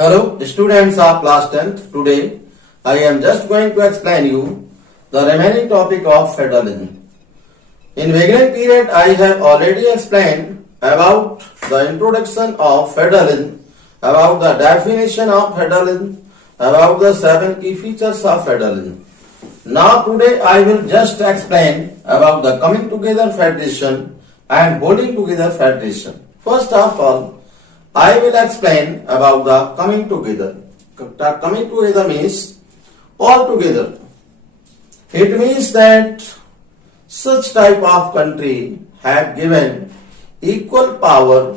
Hello, students of class 10th. Today, I am just going to explain you the remaining topic of federalism. In beginning period, I have already explained about the introduction of federalism, about the definition of federalism, about the 7 key features of federalism. Now today I will just explain about the coming together federation and holding together federation. First of all, I will explain about the coming together. The coming together means all together. It means that such type of country have given equal power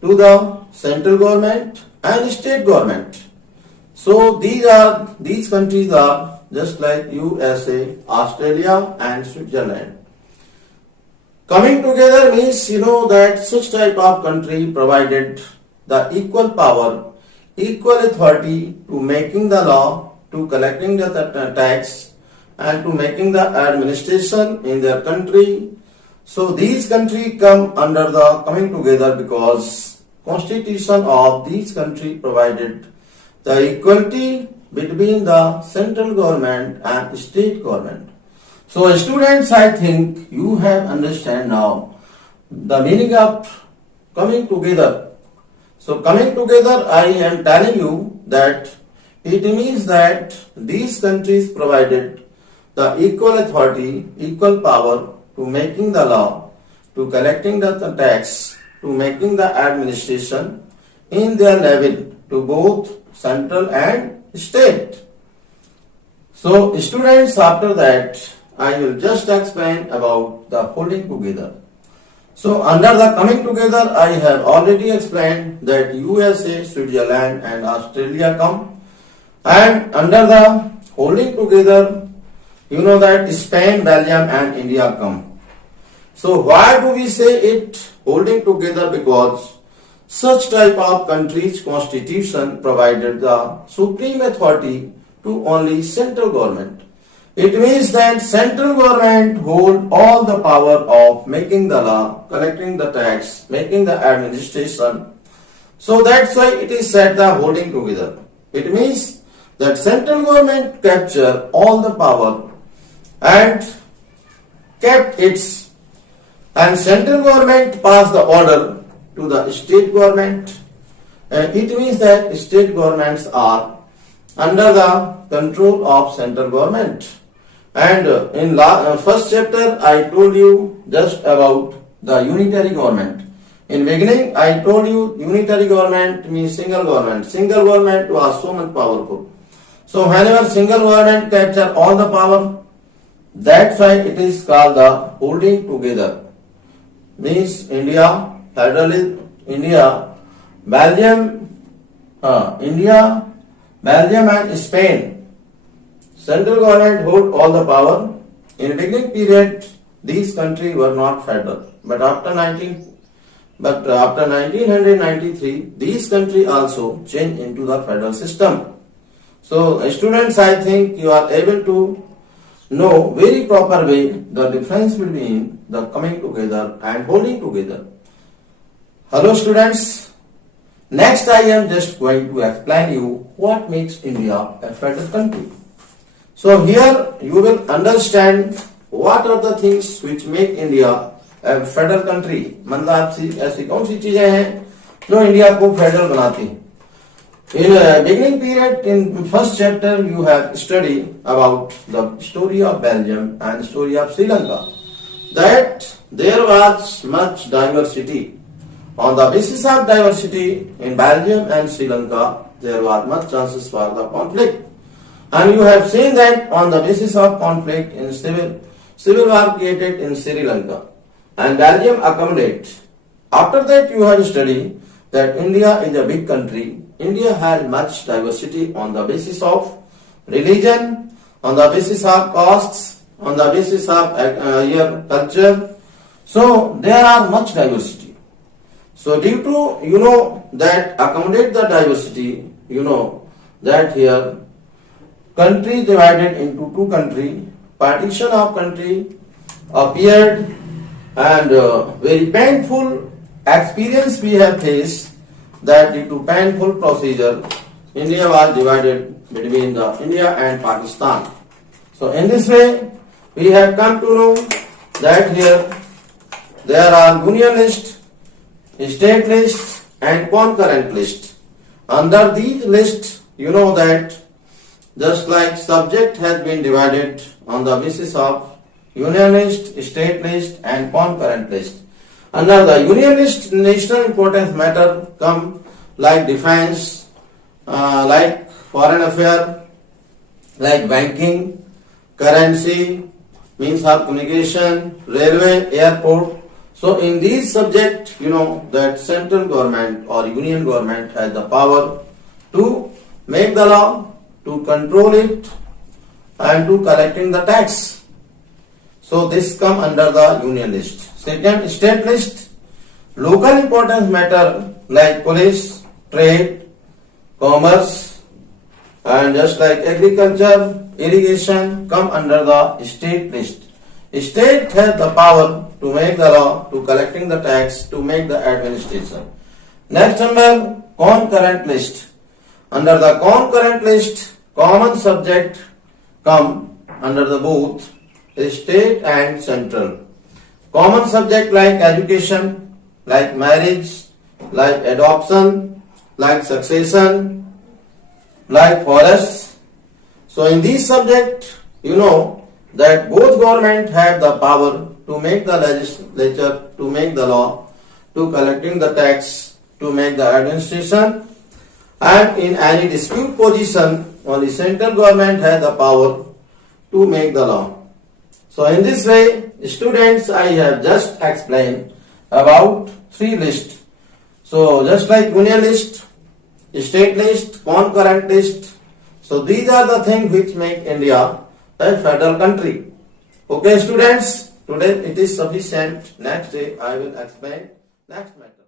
to the central government and state government. So these countries are just like USA, Australia and Switzerland. Coming together means that such type of country provided the equal power, equal authority to making the law, to collecting the tax and to making the administration in their country. So these countries come under the coming together because constitution of these country provided the equality between the central government and state government. So students, I think you have understand now the meaning of coming together. So coming together, I am telling you that it means that these countries provided the equal authority, equal power to making the law, to collecting the tax, to making the administration in their level to both central and state. So students, after that I will just explain about the holding together. So under the coming together, I have already explained that USA, Switzerland and Australia come, and under the holding together, you know that Spain, Belgium and India come. So why do we say it holding together? Because such type of countries' constitution provided the supreme authority to only central government. It means that central government hold all the power of making the law, collecting the tax, making the administration. So that's why it is said the holding together. It means that central government capture all the power and kept its, and central government pass the order to the state government, and it means that state governments are under the control of central government. And in first chapter I told you just about the unitary government. In beginning I told you unitary government means single government. Single government was so much powerful. So whenever single government capture all the power, that's why it is called the holding together. Means India, federalism, Belgium and Spain. Central government hold all the power. In beginning period, these countries were not federal. But after 1993, these countries also changed into the federal system. So students, I think you are able to know very proper way the difference between the coming together and holding together. Hello students. Next I am just going to explain you what makes India a federal country. So here you will understand what are the things which make India a federal country. मतलब ऐसी कौन सी चीजें हैं जो India को federal बनाती हैं. In beginning period, in first chapter you have studied about the story of Belgium and story of Sri Lanka. That there was much diversity. On the basis of diversity in Belgium and Sri Lanka, there was much chances for the conflict. And you have seen that on the basis of conflict in civil war created in Sri Lanka and Belgium accommodated. After that you have studied that India is a big country. India has much diversity on the basis of religion, on the basis of castes, on the basis of your culture. So there are much diversity. So due to that accommodate the diversity, that here country divided into two countries, partition of country appeared, and very painful experience we have faced, that due to painful procedure India was divided between the India and Pakistan. So in this way, we have come to know that here there are union list, state list and concurrent list. Under these lists, you know that just like subject has been divided on the basis of union list, state list and concurrent list. Under the union list, national importance matter come like defense, like foreign affair, like banking, currency, means of communication, railway, airport. So in these subjects, you know that central government or union government has the power to make the law, to control it and to collecting the tax. So this come under the union list. Second, state list, local importance matter like police, trade, commerce and just like agriculture, irrigation come under the state list. State has the power to make the law, to collecting the tax, to make the administration. Next number, concurrent list. Under the concurrent list, common subject come under the both state and central. Common subject like education, like marriage, like adoption, like succession, like forests. So in these subjects, you know that both government have the power to make the legislature, to make the law, to collecting the tax, to make the administration, and in any dispute position, only central government has the power to make the law. So in this way, students, I have just explained about three lists. So just like union list, state list, concurrent list. So these are the things which make India a federal country. Okay students, today it is sufficient. Next day I will explain next matter.